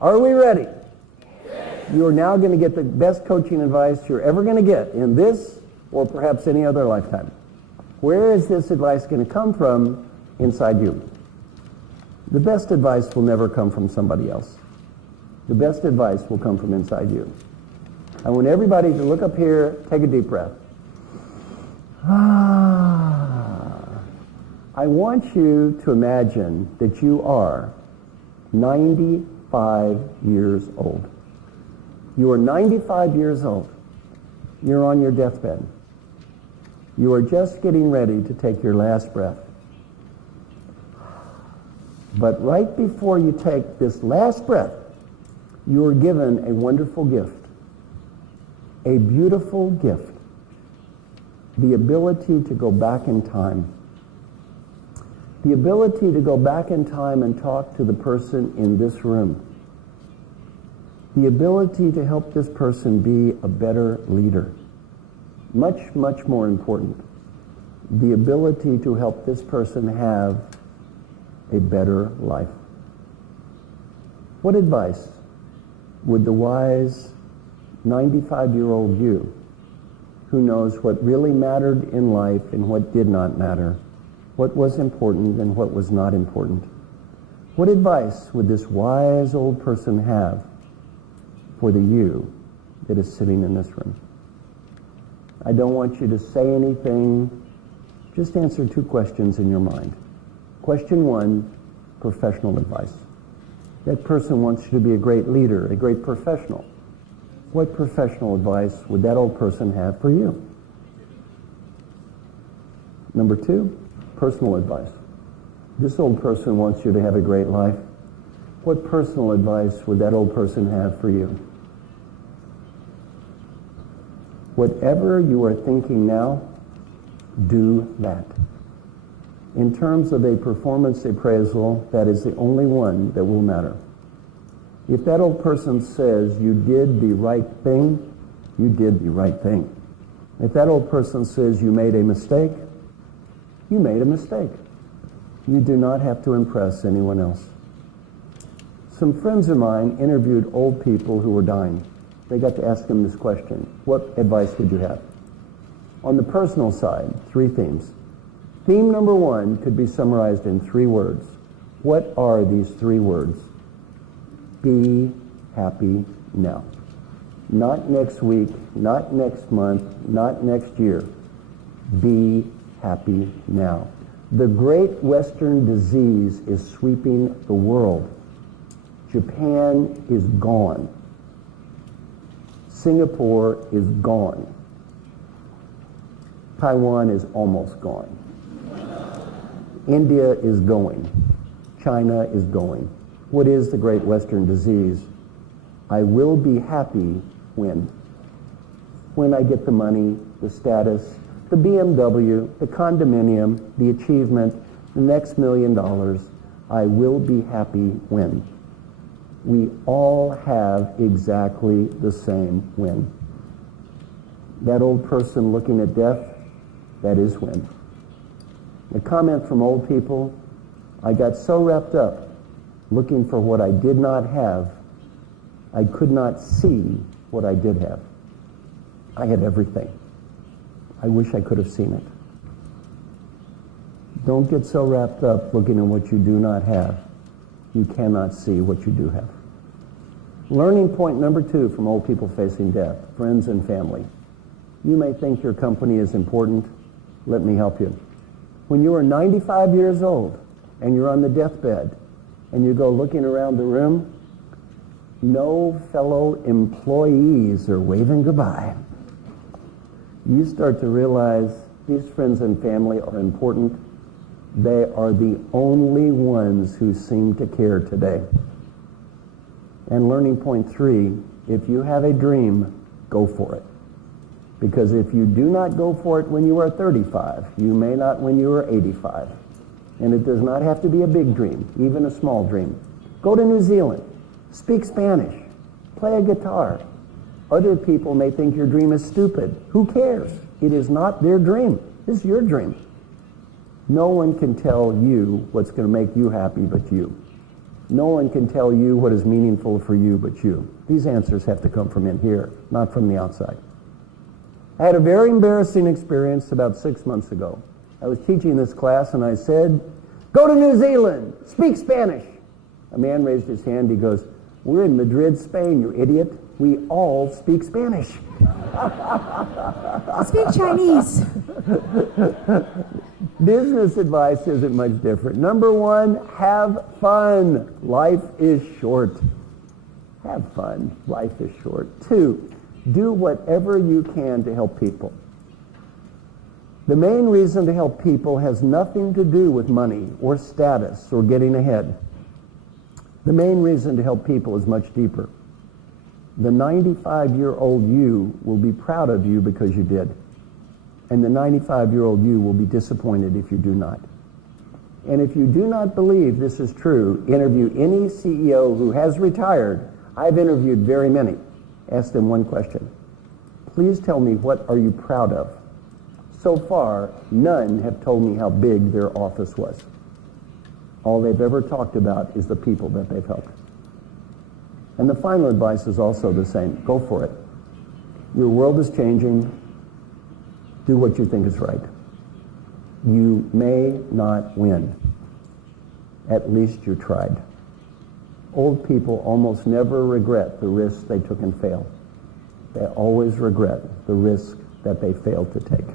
Are we ready? You are now going to get the best coaching advice you're ever going to get in this or perhaps any other lifetime. Where is this advice going to come from inside you? The best advice will never come from somebody else. The best advice will come from inside you. I want everybody to look up here, take a deep breath. I want you to imagine that you are 95 years old. You are 95 years old. You're on your deathbed. You are just getting ready to take your last breath. But right before you take this last breath, you are given a wonderful gift, a beautiful gift, the ability to go back in time. The ability to go back in time and talk to the person in this room. The ability to help this person be a better leader. Much, much more important, the ability to help this person have a better life. What advice would the wise 95-year-old you, who knows what really mattered in life and what did not matter, what was important and what was not important, what advice would this wise old person have for the you that is sitting in this room? I don't want you to say anything. Just answer two questions in your mind. Question one, professional advice. That person wants you to be a great leader, a great professional. What professional advice would that old person have for you? Number two, personal advice. This old person wants you to have a great life. What personal advice would that old person have for you? Whatever you are thinking now, do that. In terms of a performance appraisal, that is the only one that will matter. If that old person says you did the right thing, you did the right thing. If that old person says you made a mistake, you made a mistake. You do not have to impress anyone else. Some friends of mine interviewed old people who were dying. They got to ask them this question: what advice would you have? On the personal side, three themes. Theme number one could be summarized in three words. What are these three words? Be happy now. Not next week, not next month, not next year. Be happy now. The great Western disease is sweeping the world. Japan is gone. Singapore is gone. Taiwan is almost gone. India is going. China is going. What is the great Western disease? I will be happy when? When I get the money, the status, the BMW, the condominium, the achievement, the next $1 million. I will be happy when? We all have exactly the same when. That old person looking at death, that is when. A comment from old people: I got so wrapped up looking for what I did not have, I could not see what I did have. I had everything. I wish I could have seen it. Don't get so wrapped up looking at what you do not have. You cannot see what you do have. Learning point number two from old people facing death, friends and family. You may think your company is important. Let me help you. When you are 95 years old and you're on the deathbed and you go looking around the room, no fellow employees are waving goodbye. You start to realize these friends and family are important. They are the only ones who seem to care today. And learning point three, if you have a dream, go for it. Because if you do not go for it when you are 35, you may not when you are 85. And it does not have to be a big dream, even a small dream. Go to New Zealand, speak Spanish, play a guitar. Other people may think your dream is stupid. Who cares? It is not their dream. It's your dream. No one can tell you what's going to make you happy but you. No one can tell you what is meaningful for you but you. These answers have to come from in here, not from the outside. I had a very embarrassing experience about 6 months ago. I was teaching this class and I said, "Go to New Zealand, speak Spanish." A man raised his hand. He goes, "We're in Madrid, Spain, you idiot. We all speak Spanish." Speak Chinese. Business advice isn't much different. Number one, have fun. Life is short. Have fun. Life is short. Two, do whatever you can to help people. The main reason to help people has nothing to do with money or status or getting ahead. The main reason to help people is much deeper. The 95-year-old you will be proud of you because you did. And the 95-year-old you will be disappointed if you do not. And if you do not believe this is true, interview any CEO who has retired. I've interviewed very many. Ask them one question. Please tell me, what are you proud of? So far, none have told me how big their office was. All they've ever talked about is the people that they've helped. And the final advice is also the same. Go for it. Your world is changing. Do what you think is right. You may not win. At least you tried. Old people almost never regret the risks they took and failed. They always regret the risk that they failed to take.